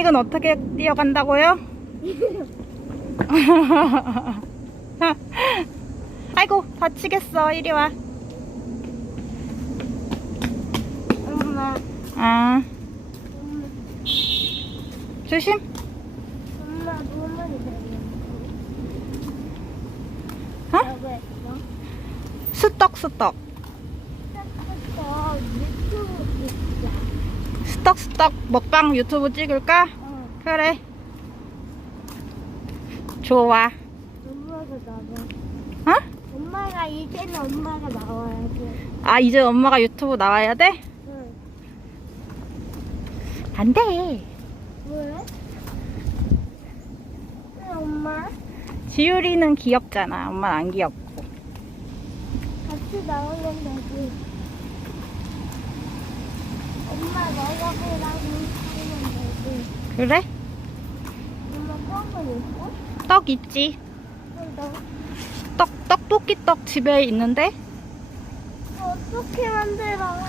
타이타닉은 어떻게 뛰어간다고요? 아이고 다치겠어 이리 와. 엄마, 아 조심. 엄마 어? 왜? 뭐? 스떡 스떡. 딱 유튜브 있자. 스떡 스떡 먹방 유튜브 찍을까? 어, 그래. 좋아. 엄마가 나와. 어? 엄마가 이제는 엄마가 나와야지. 아 이제 엄마가 유튜브 나와야 돼? 응. 안 돼. 왜? 왜 엄마? 지율이는 귀엽잖아. 엄마는 안 귀엽고. 같이 나오면 되지. 엄마 먹어보라고 하면 되지. 그래? 엄마 껌은 있고? 떡 있지. 너떡 떡볶이 떡 집에 있는데. 어떻게 만들어?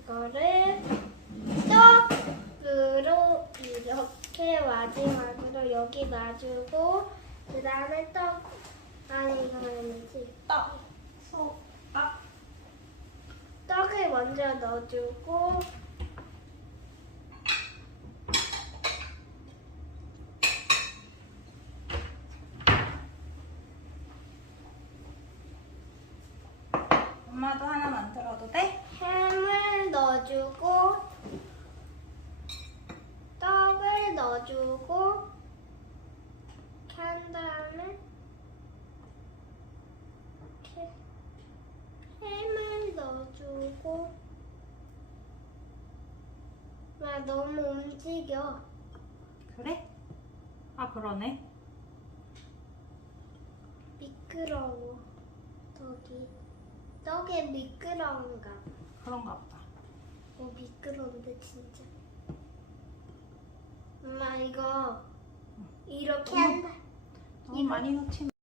이거를 떡으로 이렇게 마지막으로 여기 놔주고 그 다음에 떡 안에 이거 뭐지? 떡, 소, 떡. 먼저 넣어주고 엄마도 하나 만들어도 돼? 햄을 넣어주고 떡을 넣어주고 한 다음에 햄을 넣어주고 와 너무 움직여 그래? 아 그러네. 미끄러워 떡이 떡에 미끄러운가 봐. 그런가 보다. 어 미끄러운데 진짜 엄마 이거 이렇게 한다 너무 많이 넣지 마.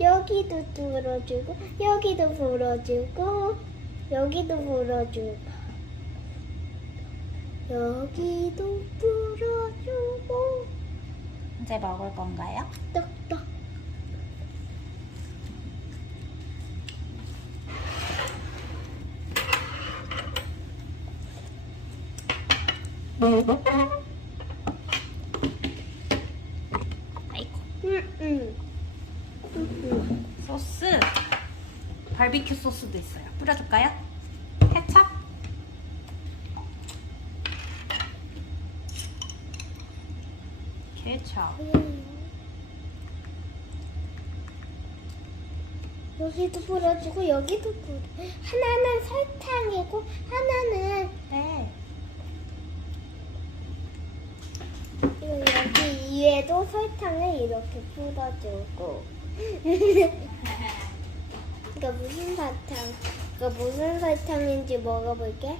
여기도 풀어주고 여기도 풀어주고 여기도 풀어주고 여기도 풀어주고 여기도 풀어주고. 이제 먹을 건가요? 떡떡 아이고. 응응 소스. 바비큐 소스도 있어요. 뿌려줄까요? 케찹? 케찹. 여기도 풀어주고 여기도 풀어. 하나는 설탕이고 하나는 네. 여기 위에도 설탕을 이렇게 풀어주고. 이거 무슨 설탕? 이거 무슨 설탕인지 먹어볼게.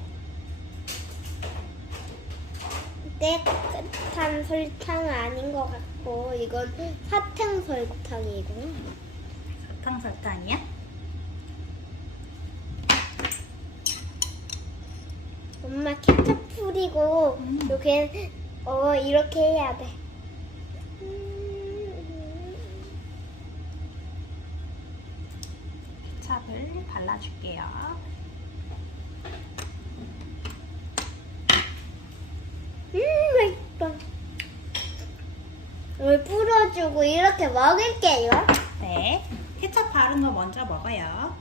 깨끗한 설탕 아닌 것 같고 이건 사탕 설탕이구나. 설탕 설탕이야? 엄마 케첩 뿌리고 음. 이렇게 어 이렇게 해야 돼. 음. 케찹을 발라줄게요. 음 맛있다. 뿌려주고 이렇게 먹을게요. 네. 케찹 바른 거 먼저 먹어요.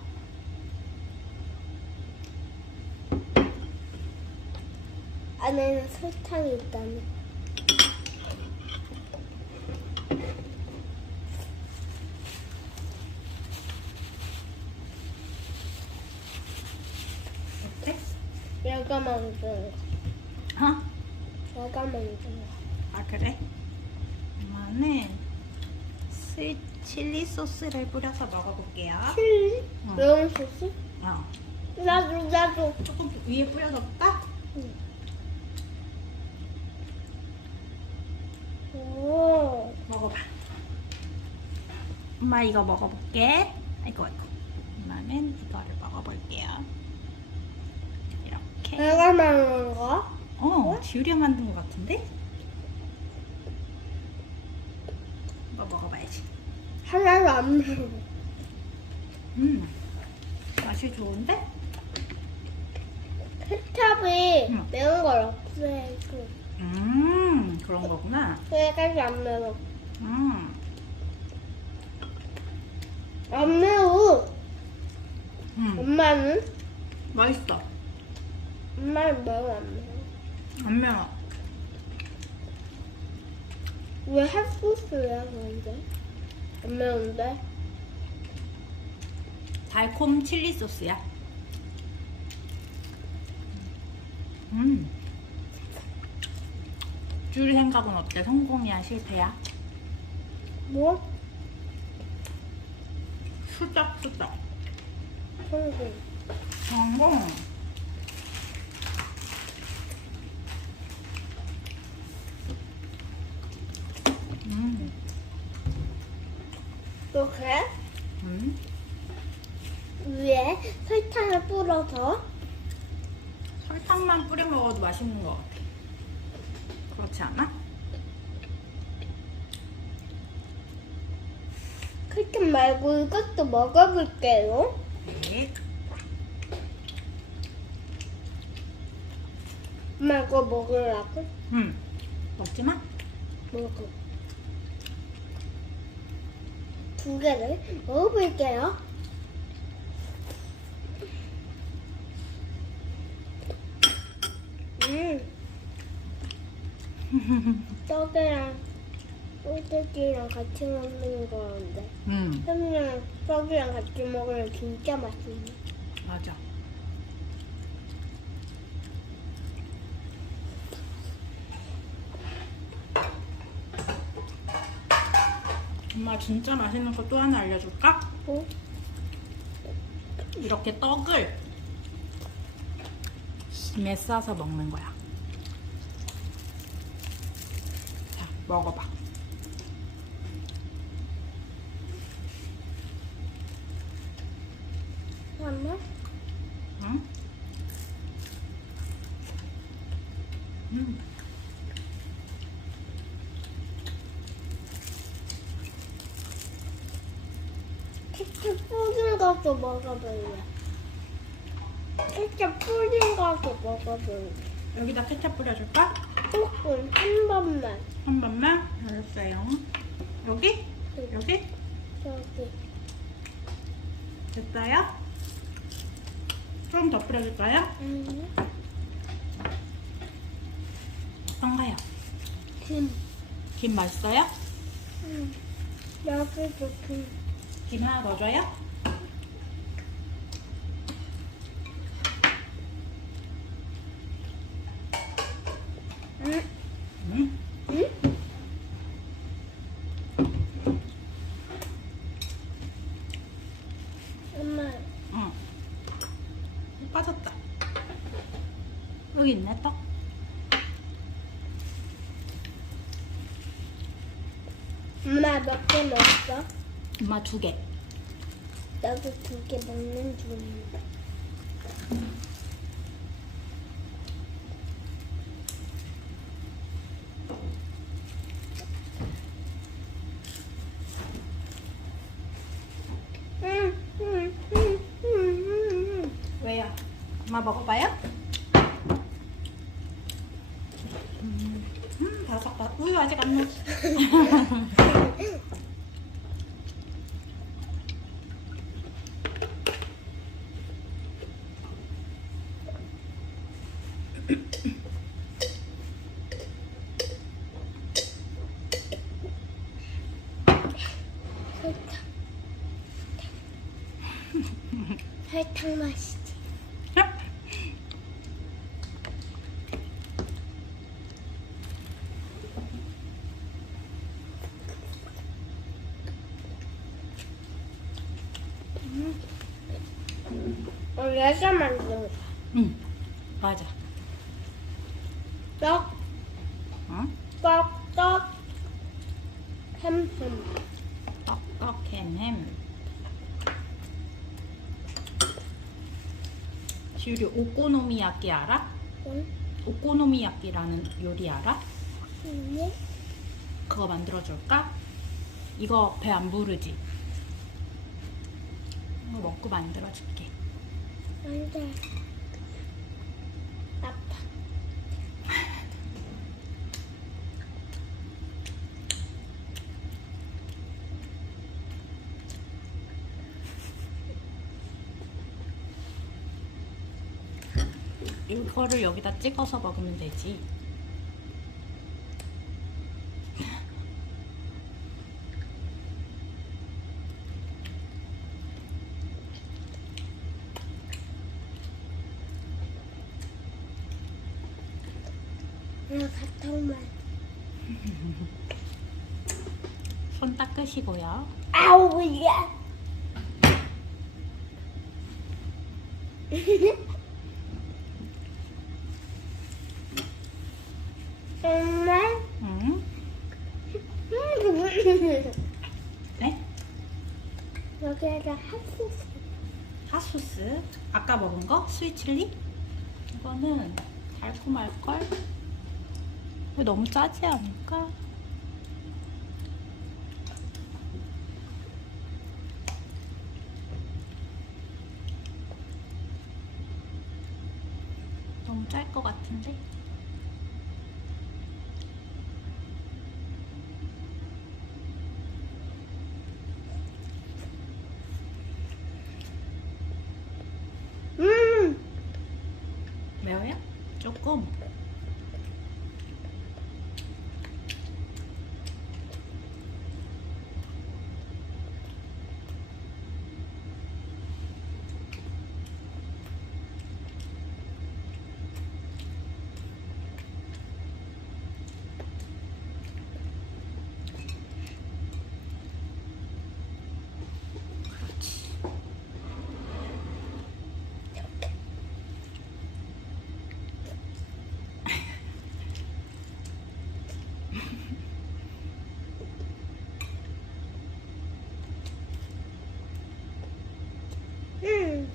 안에는 설탕이 있다네. 어때? 얘가 만든 거. 어? 얘가 만든 거. 아 그래? 엄마는 스윗 칠리 소스를 뿌려서 먹어볼게요. 칠리? 응. 매운 소스? 어. 나도 나도. 조금 위에 뿌려줄까? 오. 먹어봐. 엄마 이거 먹어볼게. 아이고 아이고. 엄마는 이거를 먹어볼게요. 이렇게. 내가 만든 거? 어, 지우리가 만든 것 같은데? 이거 먹어봐야지. 하나도 안 매워. 음, 맛이 좋은데? 케찹이 응. 매운 걸 없애고. 음, 그런 거구나. 그래가지고 안 매워. 음, 안 매워. 음, 엄마는? 맛있어. 엄마는 매워 안 매워? 안 매워. 왜 핫소스야 그런데? 안 매운데? 달콤 칠리 소스야. 음. 줄 생각은 어때? 성공이야, 실패야? 뭐? 수작, 수작. 성공. 성공. 음, 이렇게 음. 위에 뿌려서 설탕만 뿌려 먹어도 맛있는 것 같아. 그렇지 않아? 케찹 말고 이것도 먹어볼게요. 네. 엄마 이거 먹으라고? 음. 먹지 마. 먹어. 두 개를 먹어볼게요. 음. 떡이랑 소세지랑 같이 먹는 거는데 음. 햄이랑 떡이랑 같이 먹으면 진짜 맛있네. 맞아. 엄마 진짜 맛있는 거 또 하나 알려줄까? 어? 이렇게 떡을 김에 싸서 먹는 거야. 자, 먹어봐. 엄마? 응? 음. 케첩 뿌린 것도 먹어볼래. 것도 먹어볼래. 여기다 케첩 뿌려줄까? 조금 한 번만. 한 번만 알았어요. 여기? 여기? 저기. 됐어요? 좀더 뿌려줄까요? 음. 어떤가요? 김. 김 맛있어요? 음. 여기도 김. 김 하나 더 줘요? 음. 응? 음? 엄마. 응. 빠졌다. 여기 있네, 떡. 엄마 몇 개 먹었어? 엄마 두 개. 나도 두 개 먹는 중이야. 엄마 먹어봐요. 음, 음 바삭바삭. 우유 아직 안 넣었어. 설탕. 설탕 맛이 지. 어, 여자 만든 응, 맞아. 떡, 응? 떡, 떡, 햄, 햄. 떡떡 햄 햄. 지율이 오코노미야끼 알아? 응? 오코노미야끼라는 요리 알아? 응? 그거 만들어줄까? 이거 배 안 부르지? 이거 먹고 만들어줄게. 안 돼. 아파. 이거를 여기다 찍어서 먹으면 되지. 응, 사탕만. 손 닦으시고요. 아우, 야. 엄마? 응? 네? 여기에다 핫소스. 핫소스. 아까 먹은 거? 스위칠리? 이거는 달콤할 걸? 왜 너무 짜지 않을까? 너무 짤 것 같은데? 음! 매워요? 조금. 그렇지. 음!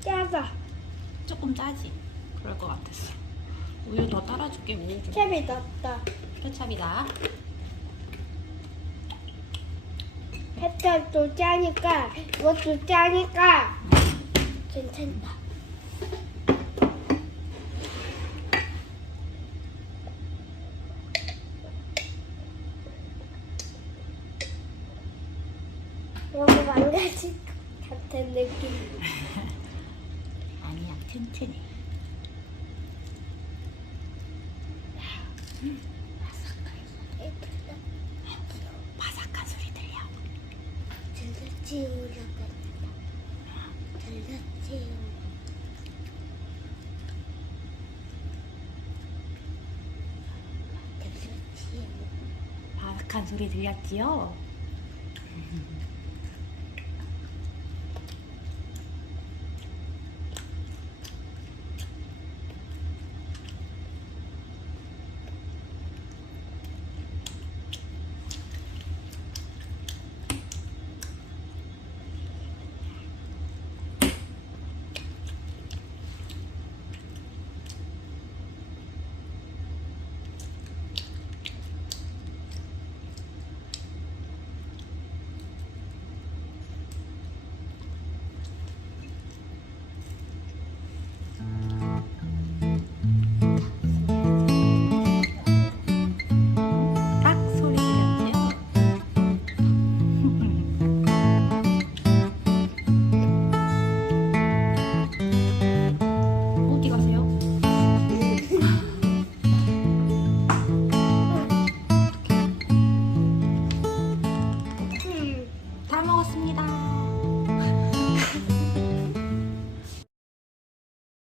짜다. 조금 짜지? 그럴 것 같았어. 우유 더 따라줄게, 우유 좀. 캡이 넣었다. 케찹이다. 햇살도 짜니까 이것도 짜니까 괜찮다. 너무 망가질 것 같은 느낌. 아니야, 튼튼해. 바삭한 소리 들려. 들렸지요라고 했다. 들렸지요. 들렸지요. 바삭한 소리 들렸지요?